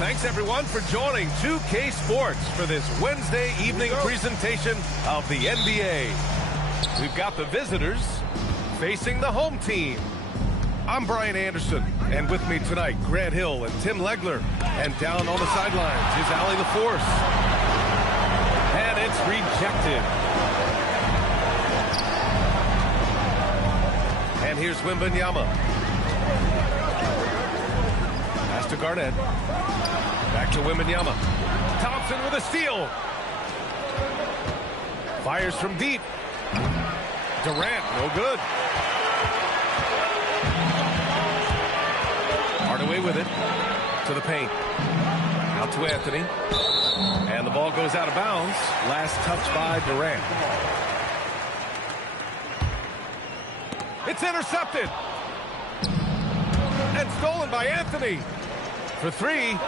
Thanks, everyone, for joining 2K Sports for this Wednesday evening presentation of the NBA. We've got the visitors facing the home team. I'm Brian Anderson, and with me tonight, Grant Hill and Tim Legler. And down on the sidelines is Allie LaForce. And it's rejected. And here's Wembanyama. Pass to Garnett. Back to Wembanyama. Thompson with a steal. Fires from deep. Durant, no good. Hardaway with it. To the paint. Out to Anthony. And the ball goes out of bounds. Last touch by Durant. It's intercepted. And stolen by Anthony. For three.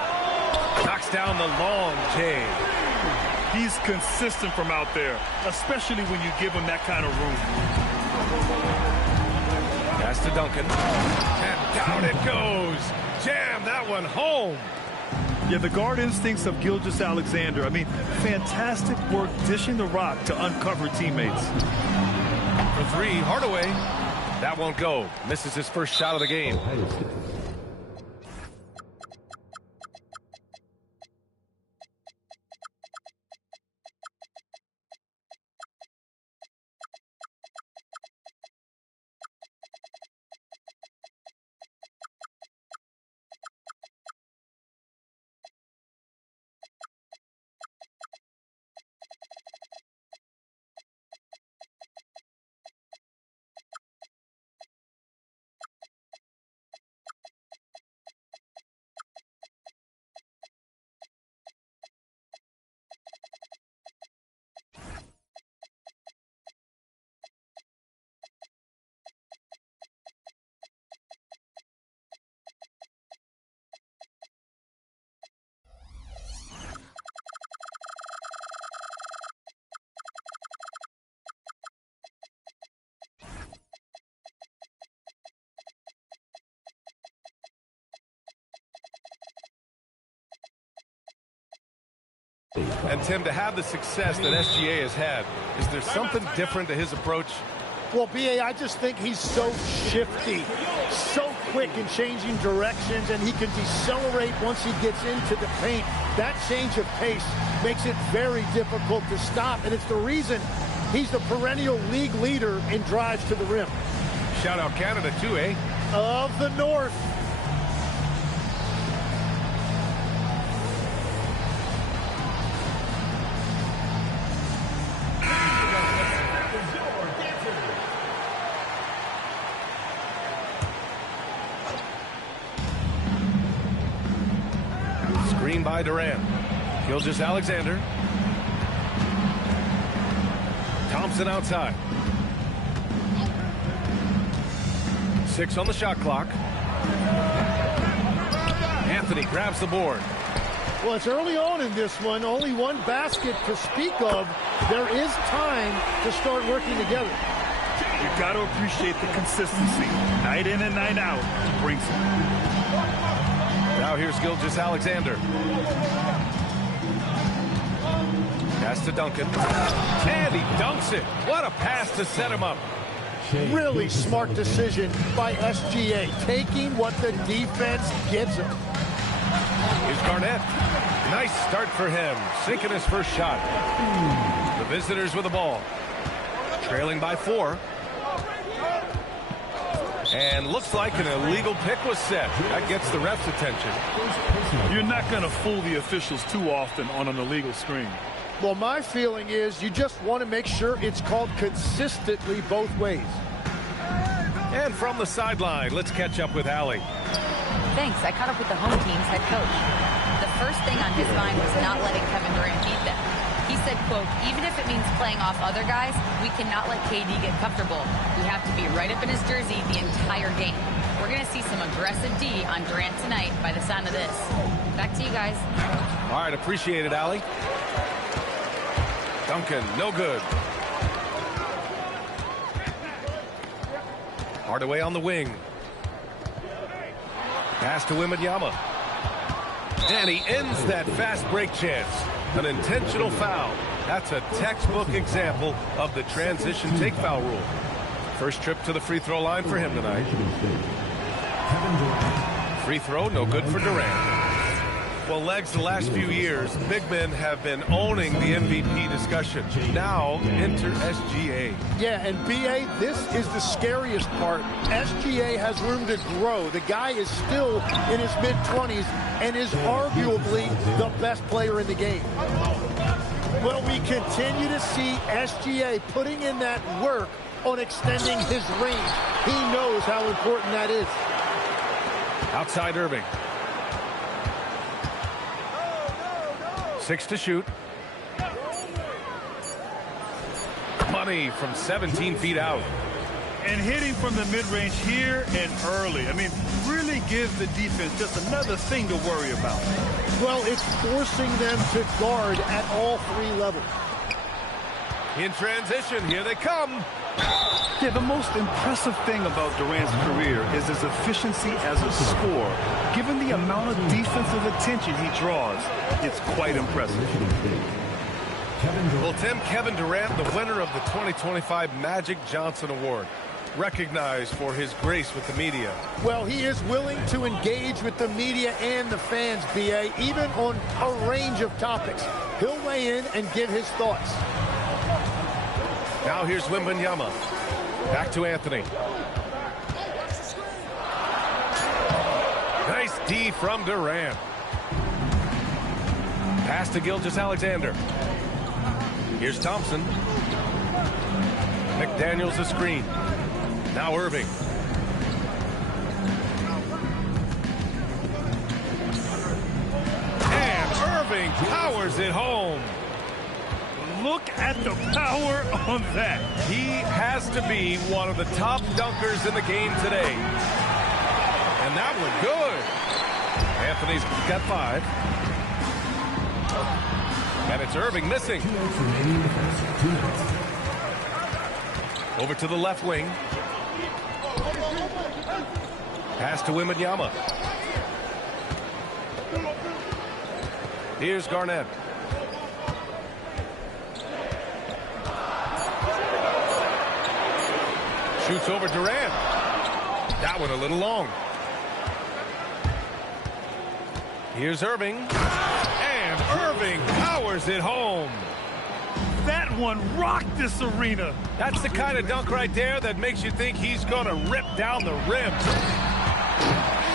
Knocks down the long J. He's consistent from out there, especially when you give him that kind of room. Pass to Duncan. And down it goes. Jam that one home. Yeah, the guard instincts of Gilgeous-Alexander. I mean, fantastic work dishing the rock to uncover teammates. For three, Hardaway. That won't go. Misses his first shot of the game. And Tim, to have the success that SGA has had, is there something different to his approach? Well, B.A., I just think he's so shifty, so quick in changing directions, and he can decelerate once he gets into the paint. That change of pace makes it very difficult to stop, and it's the reason he's the perennial league leader in drives to the rim. Shout out Canada, too, eh? Of the North. Screen by Durant. Gilgeous-Alexander. Thompson outside. 6 on the shot clock. Anthony grabs the board. Well, it's early on in this one. Only one basket to speak of. There is time to start working together. You've got to appreciate the consistency. Night in and night out, he brings it. Now here's Gilgeous-Alexander. Pass to Duncan. And he dunks it. What a pass to set him up. Really smart decision by SGA, taking what the defense gives him. Here's Garnett. Nice start for him, sinking his first shot. The visitors with the ball. Trailing by 4. And looks like an illegal pick was set. That gets the ref's attention. You're not going to fool the officials too often on an illegal screen. Well, my feeling is you just want to make sure it's called consistently both ways. And from the sideline, let's catch up with Allie. Thanks. I caught up with the home team's head coach. The first thing on his mind was not letting Kevin Durant beat them. He said, quote, even if it means playing off other guys, we cannot let KD get comfortable. We have to be right up in his jersey the entire game. We're going to see some aggressive D on Durant tonight by the sound of this. Back to you guys. All right, appreciate it, Allie. Duncan, no good. Hardaway on the wing. Pass to Wembanyama. And he ends that fast break chance. An intentional foul. That's a textbook example of the transition take foul rule. First trip to the free throw line for him tonight. Free throw, no good for Durant. Well, Legs, the last few years, big men have been owning the MVP discussion. Now, enter SGA. Yeah, and B.A., this is the scariest part. SGA has room to grow. The guy is still in his mid-20s and is arguably the best player in the game. Well, we continue to see SGA putting in that work on extending his range. He knows how important that is. Outside Irving. 6 to shoot. Money from 17 feet out. And hitting from the mid-range here and early. I mean, really gives the defense just another thing to worry about. Well, it's forcing them to guard at all 3 levels. In transition, here they come. Yeah, the most impressive thing about Durant's career is his efficiency as a scorer. Given the amount of defensive attention he draws, it's quite impressive. Well, Tim, Kevin Durant, the winner of the 2025 Magic Johnson Award, recognized for his grace with the media. Well, he is willing to engage with the media and the fans, B.A., even on a range of topics. He'll weigh in and give his thoughts. Now here's Wembanyama. Back to Anthony. Nice D from Durant. Pass to Gilgeous-Alexander. Here's Thompson. McDaniels a screen. Now Irving. And Irving powers it home. Look at the power on that. He has to be one of the top dunkers in the game today. And that one good. Anthony's got 5. And it's Irving missing. Over to the left wing. Pass to Wembanyama. Here's Garnett. Shoots over Durant. That one a little long. Here's Irving. And Irving powers it home. That one rocked this arena. That's the kind of dunk right there that makes you think he's going to rip down the rim.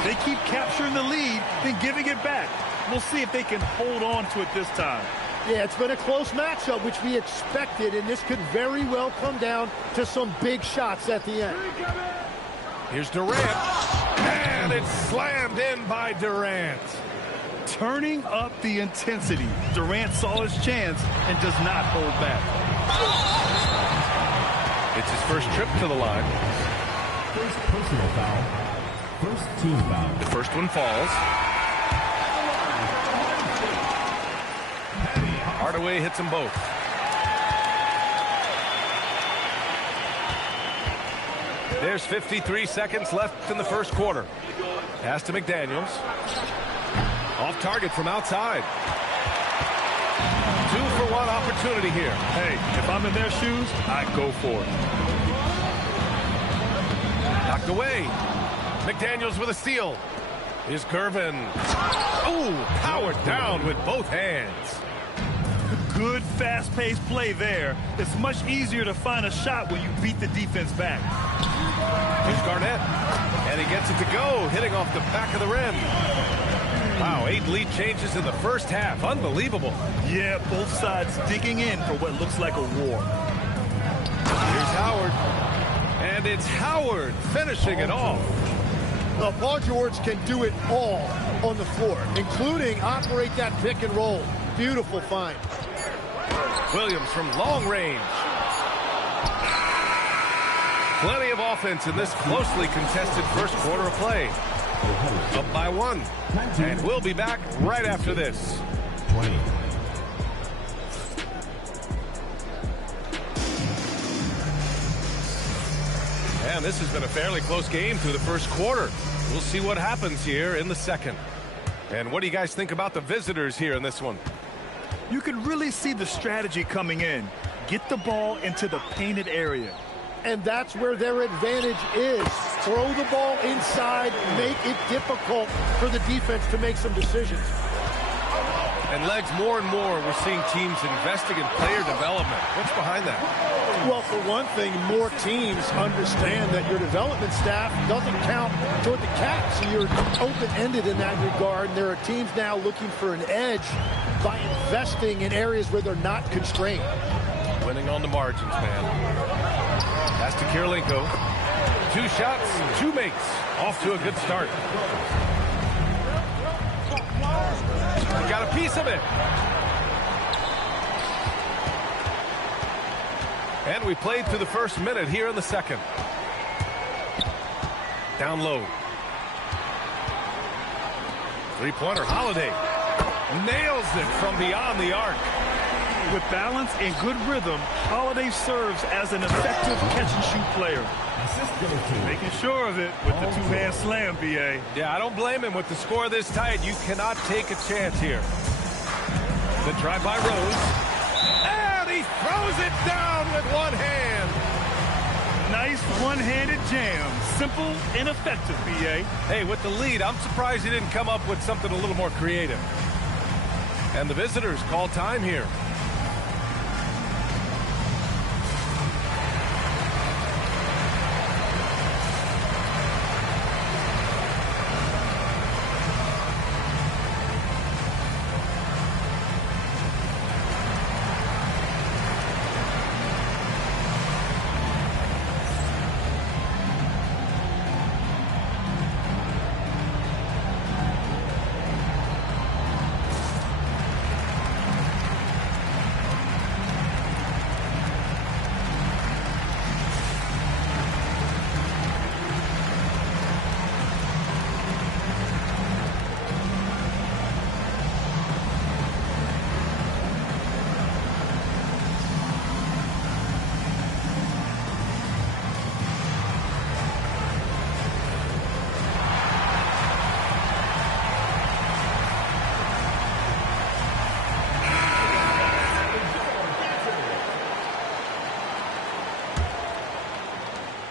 They keep capturing the lead, then giving it back. We'll see if they can hold on to it this time. Yeah, it's been a close matchup, which we expected, and this could very well come down to some big shots at the end. Here's Durant, and it's slammed in by Durant. Turning up the intensity. Durant saw his chance and does not hold back. It's his first trip to the line. First personal foul. First team foul. The first one falls. Hardaway hits them both. There's 53 seconds left in the first quarter. Pass to McDaniels. Off target from outside. 2-for-1 opportunity here. Hey, if I'm in their shoes, I go for it. Knocked away. McDaniels with a steal. Here's Gervin. Oh, powered down with both hands. Good fast-paced play there. It's much easier to find a shot when you beat the defense back. Here's Garnett. And he gets it to go, hitting off the back of the rim. Wow, 8 lead changes in the first half. Unbelievable. Yeah, both sides digging in for what looks like a war. Here's Howard. And it's Howard finishing it off. Now, Paul George can do it all on the floor, including operate that pick and roll. Beautiful find. Williams from long range. Plenty of offense in this closely contested first quarter of play. Up by 1. And we'll be back right after this. 20. And this has been a fairly close game through the first quarter. We'll see what happens here in the second. And what do you guys think about the visitors here in this one? You can really see the strategy coming in. Get the ball into the painted area. And that's where their advantage is. Throw the ball inside, make it difficult for the defense to make some decisions. And Legs, more and more, we're seeing teams investing in player development. What's behind that? Well, for one thing, more teams understand that your development staff doesn't count toward the cap, so you're open-ended in that regard. And there are teams now looking for an edge by investing in areas where they're not constrained. Winning on the margins, man. Pass to Kirilenko. 2 shots, 2 makes. Off to a good start. Got a piece of it. And we played through the first minute here in the second. Down low. 3-pointer, Holiday. Nails it from beyond the arc. With balance and good rhythm, Holiday serves as an effective catch-and-shoot player. Making sure of it with the 2-hand slam, B.A. Yeah, I don't blame him. With the score this tight, you cannot take a chance here. The drive by Rose. And he throws it down with one hand. Nice one-handed jam. Simple and effective, B.A. Hey, with the lead, I'm surprised he didn't come up with something a little more creative. And the visitors call time here.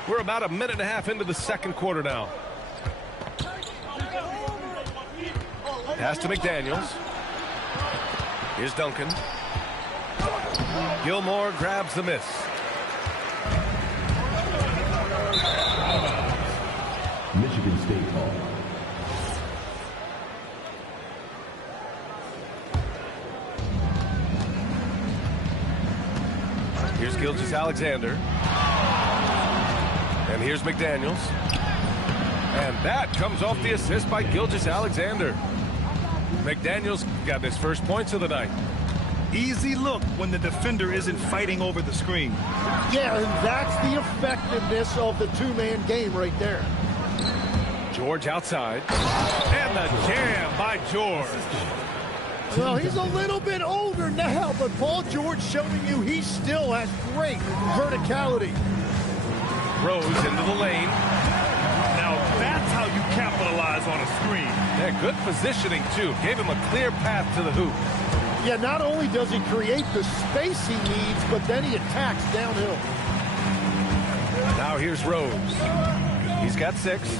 We're about a minute and a half into the second quarter now. Pass to McDaniels. Here's Duncan. Gilmore grabs the miss. Michigan State ball. Here's Gilgeous-Alexander. And here's McDaniels. And that comes off the assist by Gilgeous-Alexander. McDaniels got his first points of the night. Easy look when the defender isn't fighting over the screen. Yeah, and that's the effectiveness of the 2-man game right there. George outside. And the jam by George. Well, he's a little bit older now, but Paul George showing you he still has great verticality. Rose into the lane. Now that's how you capitalize on a screen. Yeah, good positioning, too. Gave him a clear path to the hoop. Yeah, not only does he create the space he needs, but then he attacks downhill. Now here's Rose. He's got 6.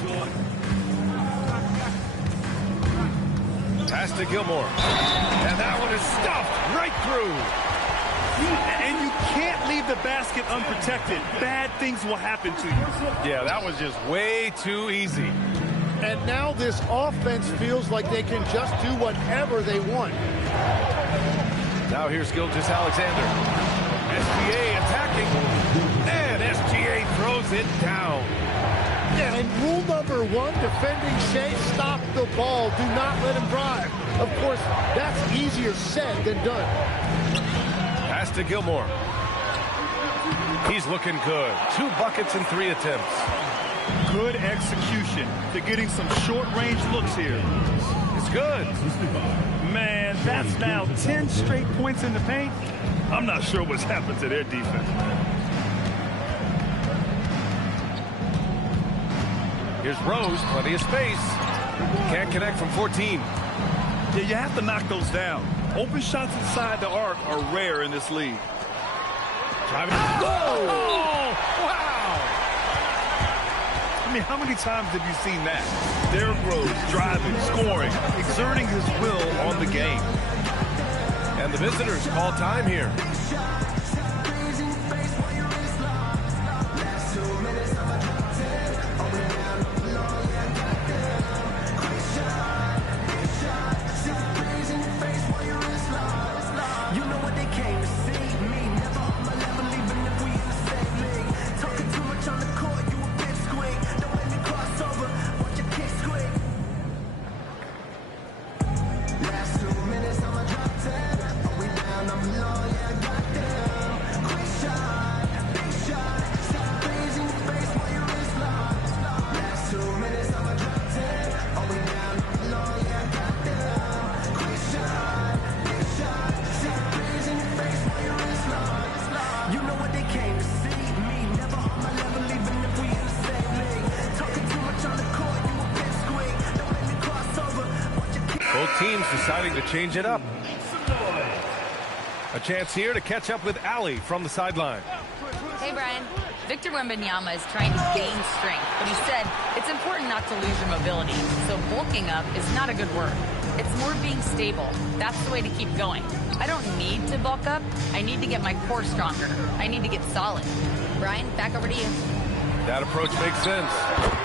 Pass to Gilmore. And that one is stuffed right through. And you can't leave the basket unprotected. Bad things will happen to you. Yeah, that was just way too easy. And now this offense feels like they can just do whatever they want. Now here's Gilgeous-Alexander. SGA attacking. And SGA throws it down. Yeah, and rule number 1, defending Shea, stop the ball. Do not let him drive. Of course, that's easier said than done. Pass to Gilmore. He's looking good. 2 buckets in 3 attempts. Good execution. They're getting some short-range looks here. It's good. Man, that's now 10 straight points in the paint. I'm not sure what's happened to their defense. Here's Rose, plenty of space. Can't connect from 14. Yeah, you have to knock those down. Open shots inside the arc are rare in this league. Whoa! Oh, wow! I mean, how many times have you seen that? Derrick Rose driving, scoring, exerting his will on the game. And the visitors call time here. Both teams deciding to change it up. A chance here to catch up with Allie from the sideline. Hey, Brian. Victor Wembanyama is trying to gain strength, but he said it's important not to lose your mobility. So bulking up is not a good word. It's more being stable. That's the way to keep going. I don't need to bulk up. I need to get my core stronger. I need to get solid. Brian, back over to you. That approach makes sense.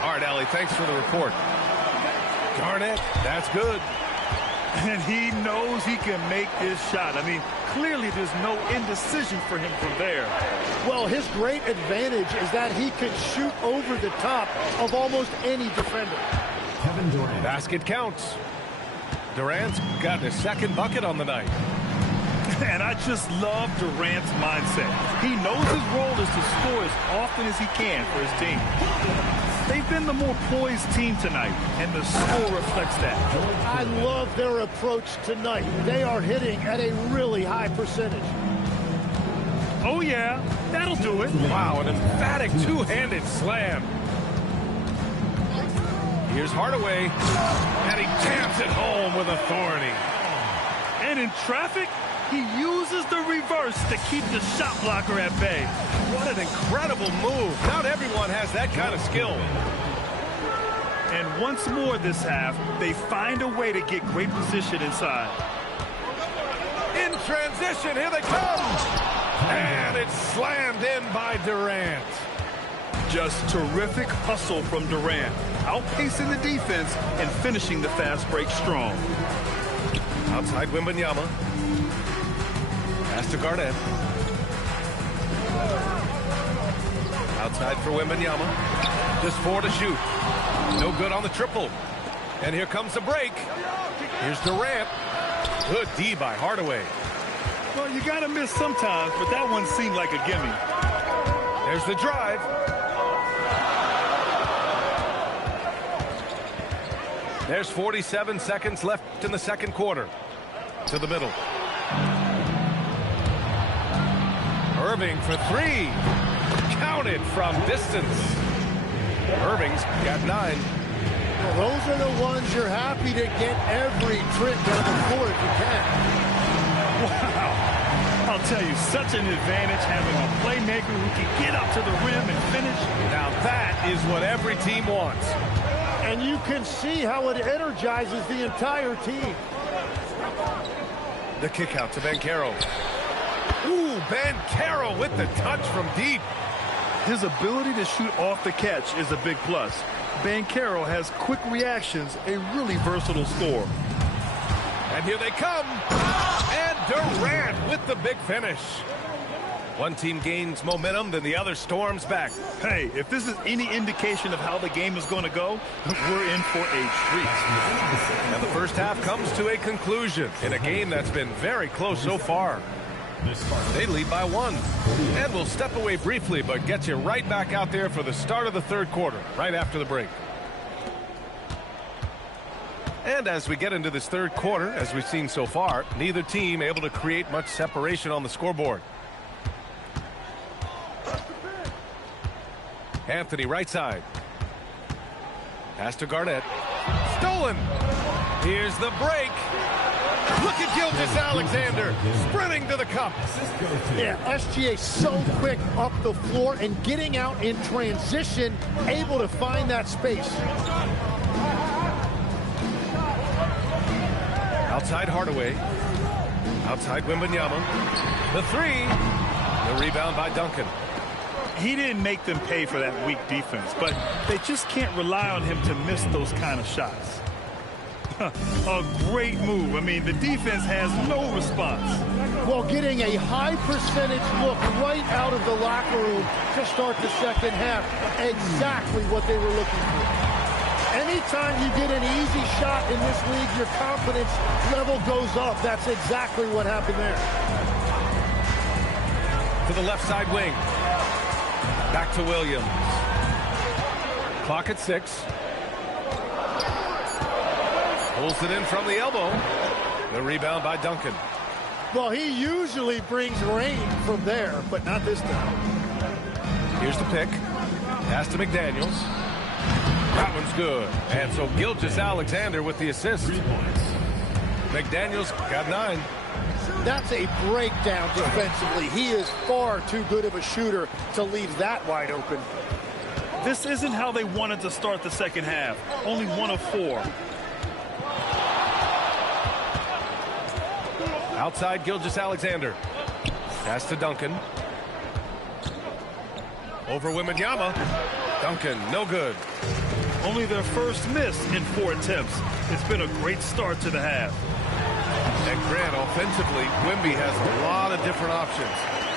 All right, Allie, thanks for the report. Garnett, that's good. And he knows he can make this shot. I mean, clearly there's no indecision for him from there. Well, his great advantage is that he can shoot over the top of almost any defender. Kevin Durant. Basket counts. Durant's got his second bucket on the night. And I just love Durant's mindset. He knows his role is to score as often as he can for his team. They've been the more poised team tonight, and the score reflects that. I love their approach tonight. They are hitting at a really high percentage. Oh, yeah, that'll do it. Wow, an emphatic two-handed slam. Here's Hardaway, and he jams it home with authority. And in traffic, he uses the reverse to keep the shot blocker at bay. What an incredible move. Not everyone has that kind of skill. And once more this half, they find a way to get great position inside. In transition, here they come. And it's slammed in by Durant. Just terrific hustle from Durant, outpacing the defense and finishing the fast break strong. Outside Wembanyama. Pass to Garnett. Outside for Wembanyama. Just 4 to shoot. No good on the triple. And here comes the break. Here's Durant. Good D by Hardaway. Well, you got to miss sometimes, but that one seemed like a gimme. There's the drive. There's 47 seconds left in the second quarter. To the middle. Irving for 3. Counted from distance. Irving's got 9. Well, those are the ones you're happy to get every trip down the court if you can. Wow. I'll tell you, such an advantage having a playmaker who can get up to the rim and finish. Now that is what every team wants. And you can see how it energizes the entire team. The kick out to Banchero. Ooh, Banchero with the touch from deep. His ability to shoot off the catch is a big plus. Banchero has quick reactions, a really versatile scorer. And here they come. And Durant with the big finish. One team gains momentum, then the other storms back. Hey, if this is any indication of how the game is going to go, we're in for a treat. And the first half comes to a conclusion in a game that's been very close so far. They lead by 1. And we'll step away briefly, but get you right back out there for the start of the third quarter, right after the break. And as we get into this third quarter, as we've seen so far, neither team able to create much separation on the scoreboard. Anthony right side. Pass to Garnett. Stolen. Here's the break. Look at Gilgeous-Alexander sprinting to the cup. Yeah, SGA so quick up the floor and getting out in transition, able to find that space. Outside Hardaway. Outside Wembanyama. The three. The rebound by Duncan. He didn't make them pay for that weak defense, but they just can't rely on him to miss those kind of shots. A great move. I mean, the defense has no response. Well, getting a high percentage look right out of the locker room to start the second half. Exactly what they were looking for. Anytime you get an easy shot in this league, your confidence level goes up. That's exactly what happened there. To the left side wing. Back to Williams. Clock at 6. Pulls it in from the elbow. The rebound by Duncan. Well, he usually brings rain from there, but not this time. Here's the pick. Pass to McDaniels. That one's good. And so Gilgeous-Alexander with the assist. McDaniels got 9. That's a breakdown defensively. He is far too good of a shooter to leave that wide open. This isn't how they wanted to start the second half. Only 1 of 4. Outside Gilgeous-Alexander. Pass to Duncan. Over Wembanyama. Duncan, no good. Only their first miss in 4 attempts. It's been a great start to the half. And Grant, offensively, Wemby has a lot of different options.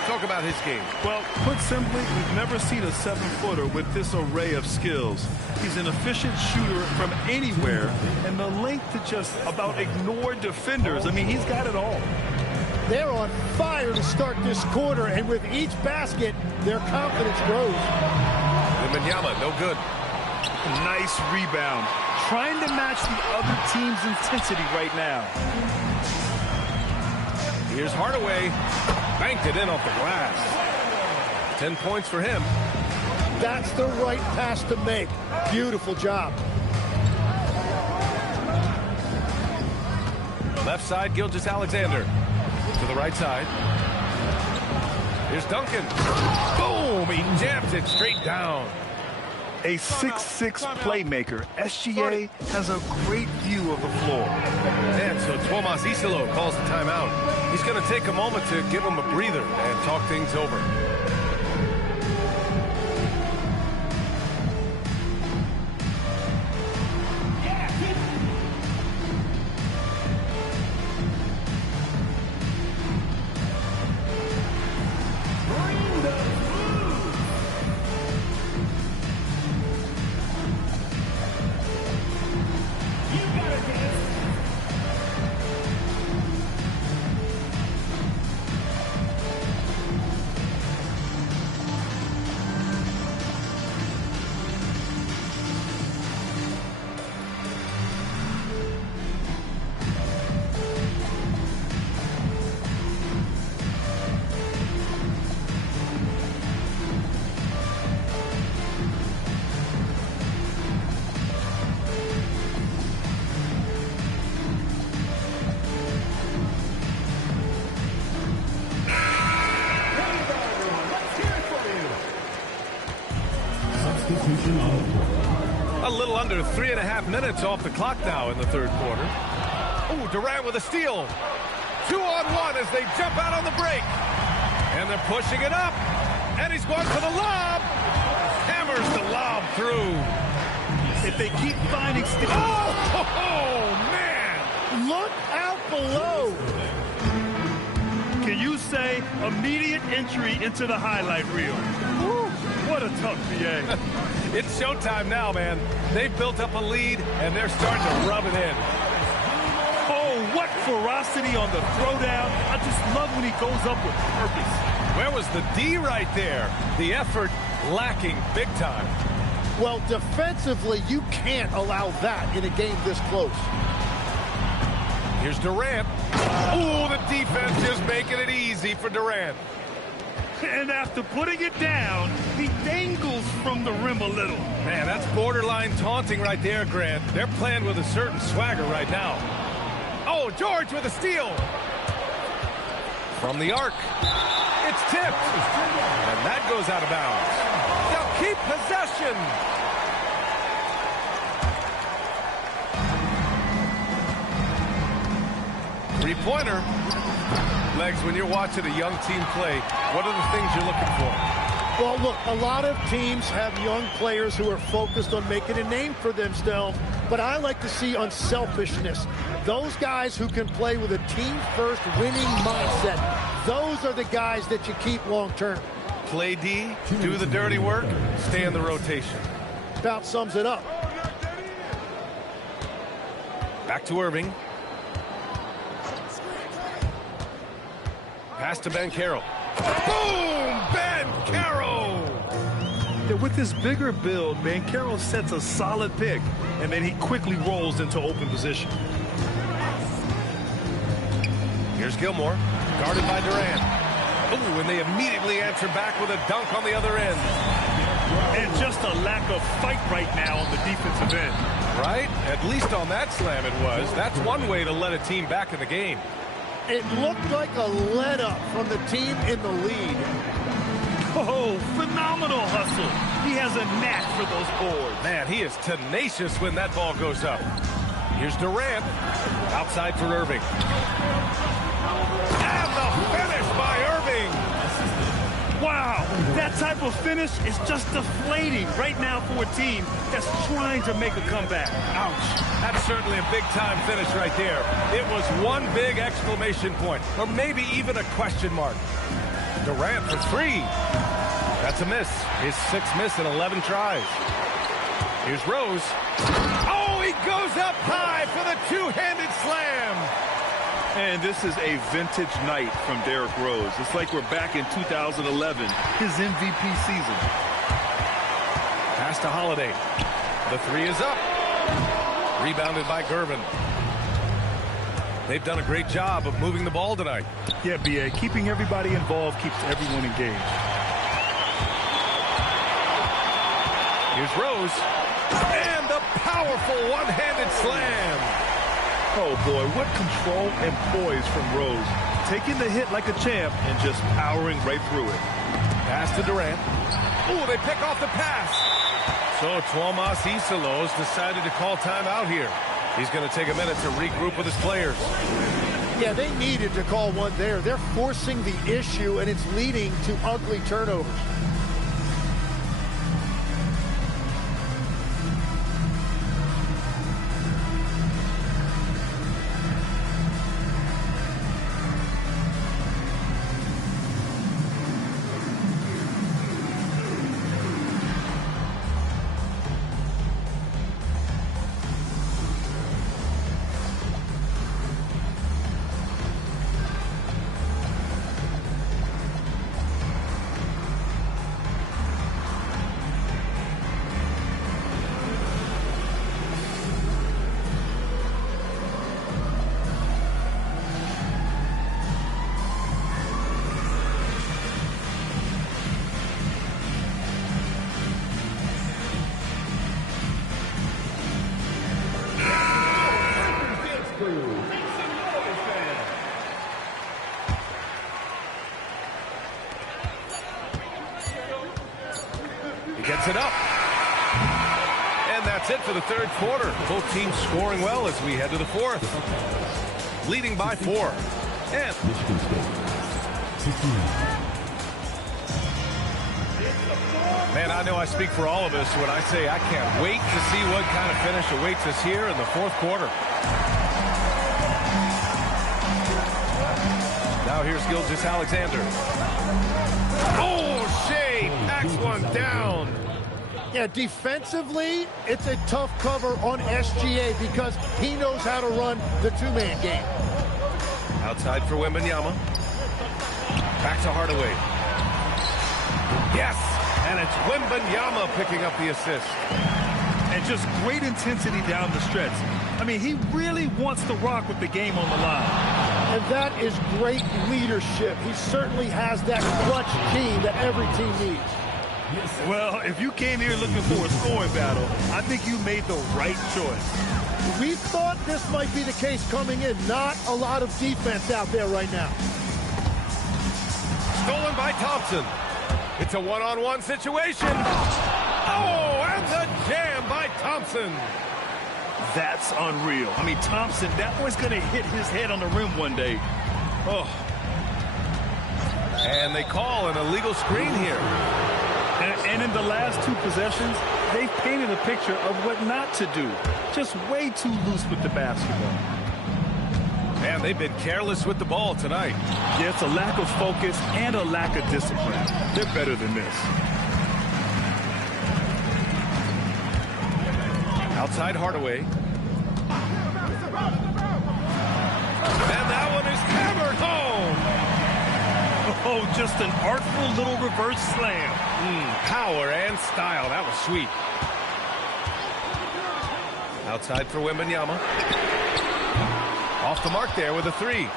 Talk about his game. Well, put simply, we've never seen a 7-footer with this array of skills. He's an efficient shooter from anywhere, and the length to just about ignore defenders. I mean, he's got it all. They're on fire to start this quarter, and with each basket, their confidence grows. Wembanyama, no good. Nice rebound. Trying to match the other team's intensity right now. Here's Hardaway. Banked it in off the glass. 10 points for him. That's the right pass to make. Beautiful job. Left side, Gilgeous-Alexander. To the right side. Here's Duncan. Boom! He jams it straight down. A 6'6" playmaker, SGA has a great view of the floor. And so Tomas Isolo calls the timeout. He's going to take a moment to give him a breather and talk things over. A little under 3.5 minutes off the clock now in the third quarter. Oh, Durant with a steal. 2-on-1 as they jump out on the break. And they're pushing it up. And he's going for the lob. Hammers the lob through. If they keep finding steals. Oh, man. Look out below. Can you say immediate entry into the highlight reel? Woo, what a tough PA. It's showtime now, man. They've built up a lead, and they're starting to rub it in. Oh, what ferocity on the throwdown. I just love when he goes up with purpose. Where was the D right there? The effort lacking big time. Well, defensively, you can't allow that in a game this close. Here's Durant. Ooh, the defense just making it easy for Durant. And after putting it down, he dangles from the rim a little. Man, that's borderline taunting right there, Grant. They're playing with a certain swagger right now. Oh, George with a steal. From the arc. It's tipped. And that goes out of bounds. They'll keep possession. Three-pointer. Legs, when you're watching a young team play, what are the things you're looking for? Well, look, a lot of teams have young players who are focused on making a name for themselves, but I like to see unselfishness. Those guys who can play with a team-first winning mindset, those are the guys that you keep long-term. Play D, do the dirty work, stay in the rotation. About sums it up. Back to Irving. Pass to Banchero. Boom! Banchero! Yeah, with this bigger build, Banchero sets a solid pick, and then he quickly rolls into open position. Here's Gilmore, guarded by Durant. Ooh, and they immediately answer back with a dunk on the other end. And just a lack of fight right now on the defensive end. Right? At least on that slam it was. That's one way to let a team back in the game. It looked like a let-up from the team in the lead. Oh, phenomenal hustle. He has a knack for those boards. Man, he is tenacious when that ball goes up. Here's Durant. Outside for Irving. And the finish by Irving. Wow, that type of finish is just deflating right now for a team that's trying to make a comeback. Ouch. That's certainly a big-time finish right there. It was one big exclamation point, or maybe even a question mark. Durant for three. That's a miss. His sixth miss in 11 tries. Here's Rose. Oh, he goes up high for the two-handed slam. And this is a vintage night from Derrick Rose. It's like we're back in 2011, his MVP season. Pass to Holiday. The three is up. Rebounded by Gervin. They've done a great job of moving the ball tonight. Yeah, B.A., keeping everybody involved keeps everyone engaged. Here's Rose. And the powerful one-handed slam. Oh, boy, what control and poise from Rose. Taking the hit like a champ and just powering right through it. Pass to Durant. Ooh, they pick off the pass. So Tuomas Isalos decided to call timeout here. He's going to take a minute to regroup with his players. Yeah, they needed to call one there. They're forcing the issue, and it's leading to ugly turnovers. Gets it up. And that's it for the third quarter. Both teams scoring well as we head to the fourth. Leading by 4. And Michigan State, 16. man, I know I speak for all of us when I say I can't wait to see what kind of finish awaits us here in the fourth quarter. Now here's Gilgeous-Alexander. Oh, Shea backs one down. Yeah, defensively, it's a tough cover on SGA because he knows how to run the two-man game. Outside for Wembanyama. Back to Hardaway. Yes, and it's Wembanyama picking up the assist. And just great intensity down the stretch. I mean, he really wants to rock with the game on the line. And that is great leadership. He certainly has that clutch team that every team needs. Well, if you came here looking for a scoring battle, I think you made the right choice. We thought this might be the case coming in. Not a lot of defense out there right now. Stolen by Thompson. It's a one-on-one situation. Oh, and the jam by Thompson. That's unreal. I mean, Thompson, that boy's going to hit his head on the rim one day. Oh. And they call an illegal screen here. And in the last two possessions, they've painted a picture of what not to do. Just way too loose with the basketball. Man, they've been careless with the ball tonight. Yeah, it's a lack of focus and a lack of discipline. They're better than this. Outside Hardaway. And that one is hammered home. Oh, just an artful little reverse slam. Power and style. That was sweet. Outside for Wembanyama. Off the mark there with a three.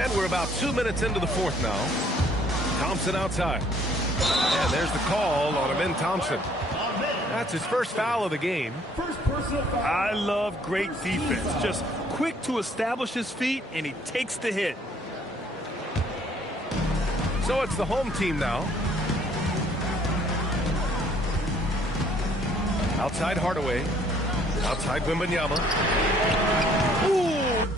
And we're about 2 minutes into the fourth now. Thompson outside. And there's the call on Amin Thompson. That's his first foul of the game. I love great defense. Just quick to establish his feet, and he takes the hit. So it's the home team now. Outside Hardaway. Outside Wembanyama. Ooh!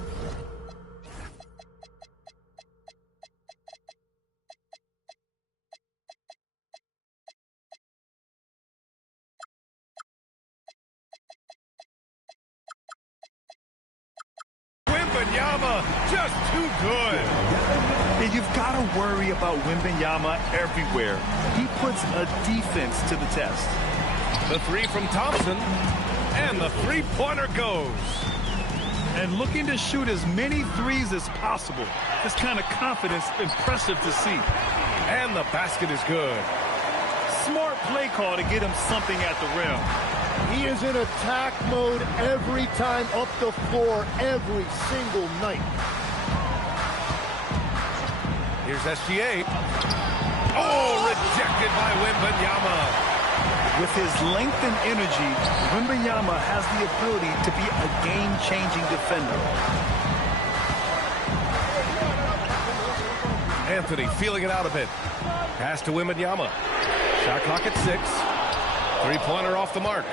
Wembanyama, just too good. And you've got to worry about Wembanyama everywhere. He puts a defense to the test. The three from Thompson, and the three-pointer goes. And looking to shoot as many threes as possible. This kind of confidence, impressive to see. And the basket is good. Smart play call to get him something at the rim. He is in attack mode every time up the floor, every single night. Here's SGA. Oh, rejected by Wembanyama. With his length and energy, Wembanyama has the ability to be a game-changing defender. Anthony feeling it out a bit. Pass to Wembanyama. Shot clock at 6. Three-pointer off the mark.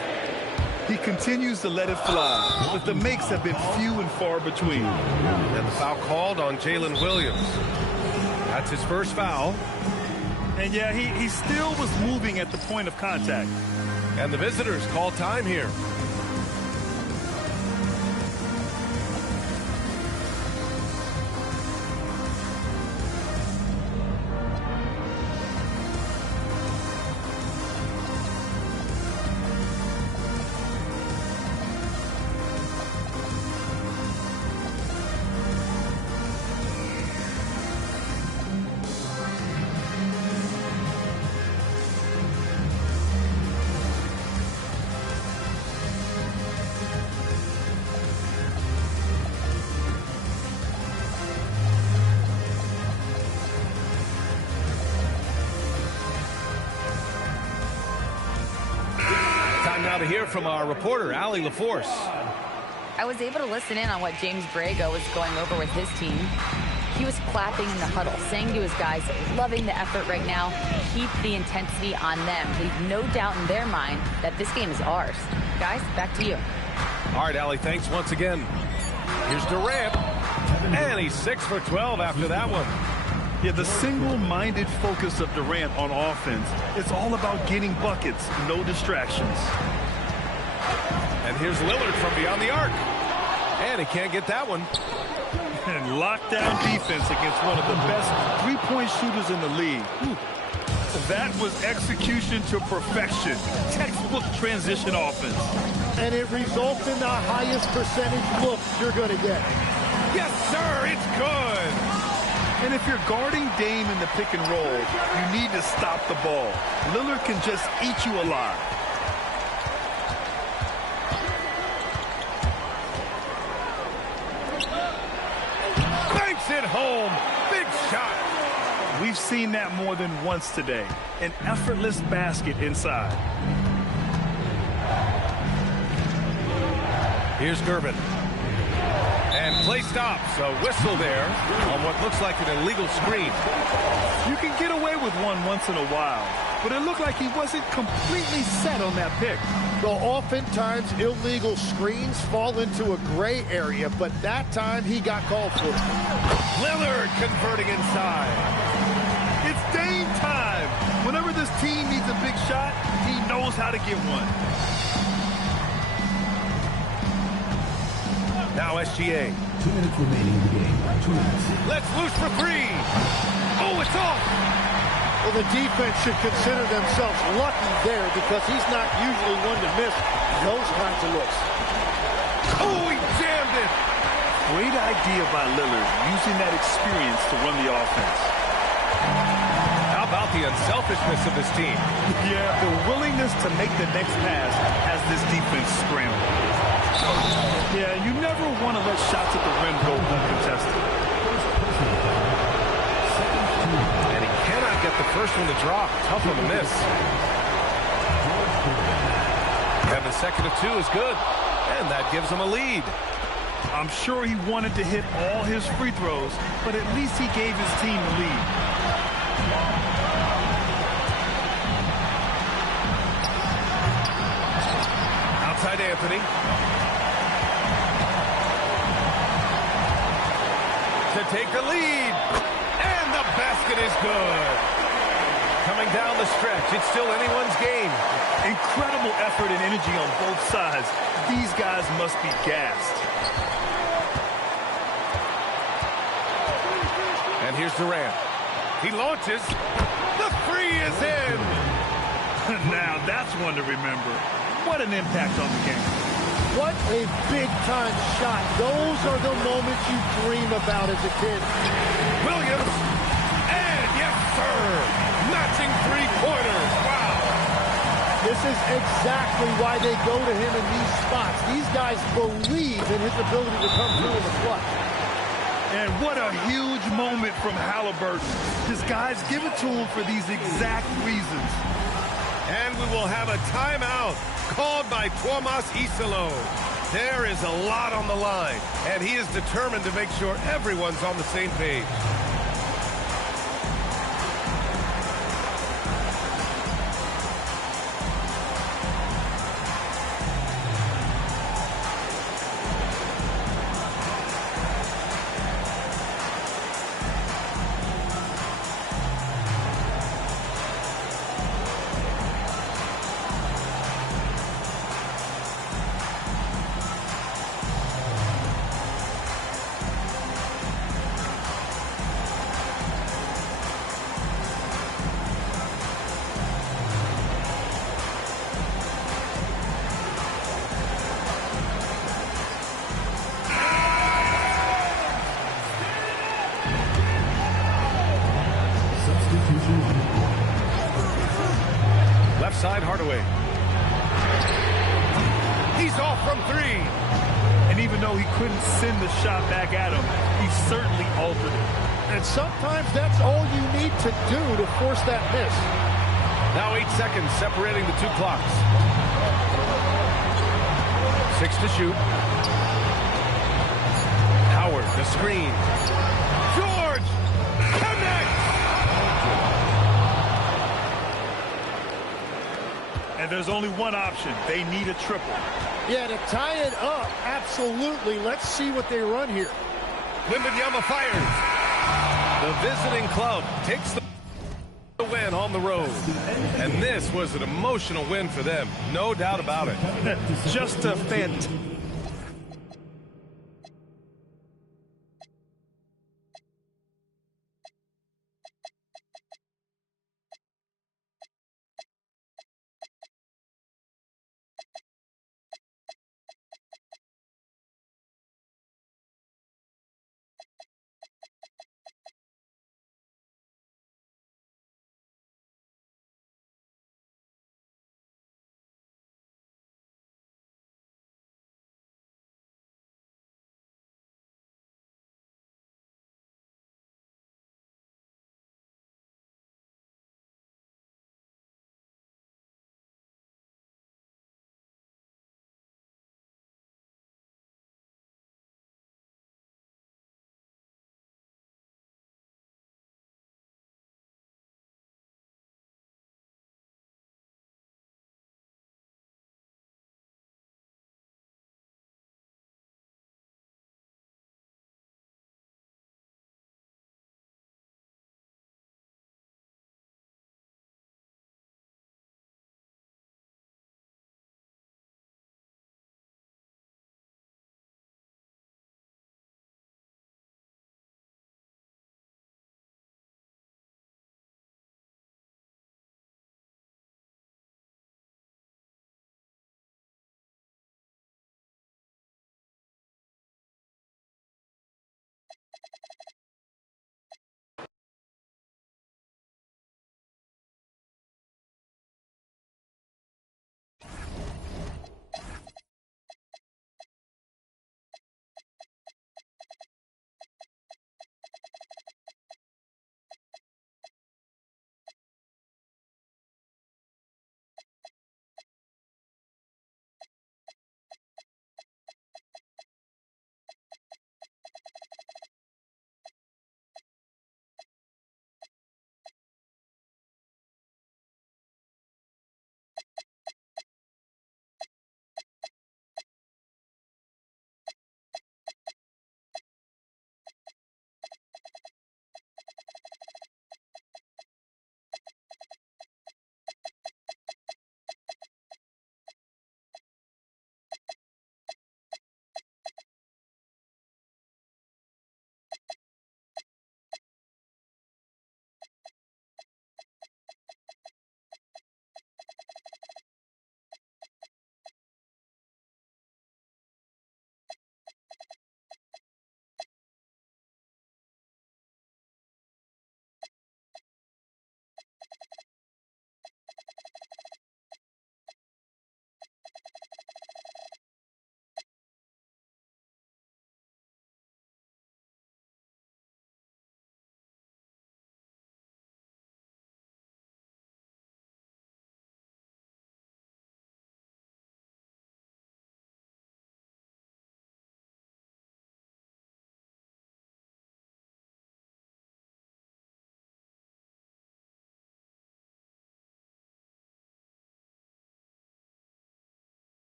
He continues to let it fly, but the makes have been few and far between. And the foul called on Jalen Williams. That's his first foul. And yeah, he still was moving at the point of contact. And the visitors call time here. Now to hear from our reporter, Allie LaForce. I was able to listen in on what James Borrego was going over with his team. He was clapping in the huddle, saying to his guys, loving the effort right now, keep the intensity on them. Leave no doubt in their mind that this game is ours. Guys, back to you. All right, Allie, thanks once again. Here's Durant, and he's 6 for 12 after that one. Yeah, the single-minded focus of Durant on offense, it's all about getting buckets, no distractions. And here's Lillard from beyond the arc. And he can't get that one. And lockdown defense against one of the best three-point shooters in the league. Ooh. That was execution to perfection. Textbook transition offense. And it results in the highest percentage looks you're going to get. Yes, sir, it's good. And if you're guarding Dame in the pick and roll, you need to stop the ball. Lillard can just eat you alive. Banks it home. Big shot. We've seen that more than once today. An effortless basket inside. Here's Durbin. And play stops. A whistle there on what looks like an illegal screen. You can get away with one once in a while, but it looked like he wasn't completely set on that pick. Well, oftentimes illegal screens fall into a gray area, but that time he got called for it. Lillard converting inside. It's Dame time. Whenever this team needs a big shot, he knows how to get one. Now SGA. 2 minutes remaining in the game. 2 minutes. Let's loose for three. Oh, it's off. Well, the defense should consider themselves lucky there because he's not usually one to miss those kinds of looks. Oh, he jammed it. Great idea by Lillard, using that experience to run the offense. How about the unselfishness of this team? Yeah, the willingness to make the next pass has this defense scrambling. Yeah, you never want to let shots at the rim go uncontested. And he cannot get the first one to drop. Tough one to miss. And the second of two is good. And that gives him a lead. I'm sure he wanted to hit all his free throws, but at least he gave his team the lead. Outside Anthony. To take the lead. And the basket is good. Coming down the stretch, it's still anyone's game. Incredible effort and energy on both sides. These guys must be gassed. And here's Durant. He launches. The three is in. Now that's one to remember. What an impact on the game. What a big-time shot. Those are the moments you dream about as a kid. Williams. And yes, sir. Matching three-pointers. Wow. This is exactly why they go to him in these spots. These guys believe in his ability to come through in the clutch. And what a huge moment from Halliburton. His guys give it to him for these exact reasons. And we will have a timeout called by Tuomas Isalo. There is a lot on the line, and he is determined to make sure everyone's on the same page. Left side, Hardaway. He's off from three. And even though he couldn't send the shot back at him, he certainly altered it. And sometimes that's all you need to do to force that miss. Now 8 seconds separating the two clocks. 6 to shoot. Howard, the screen. George! Connect! And there's only one option. They need a triple. Yeah, to tie it up, absolutely. Let's see what they run here. Wembanyama fires. The visiting club takes the win on the road. And this was an emotional win for them. No doubt about it. Just a fantastic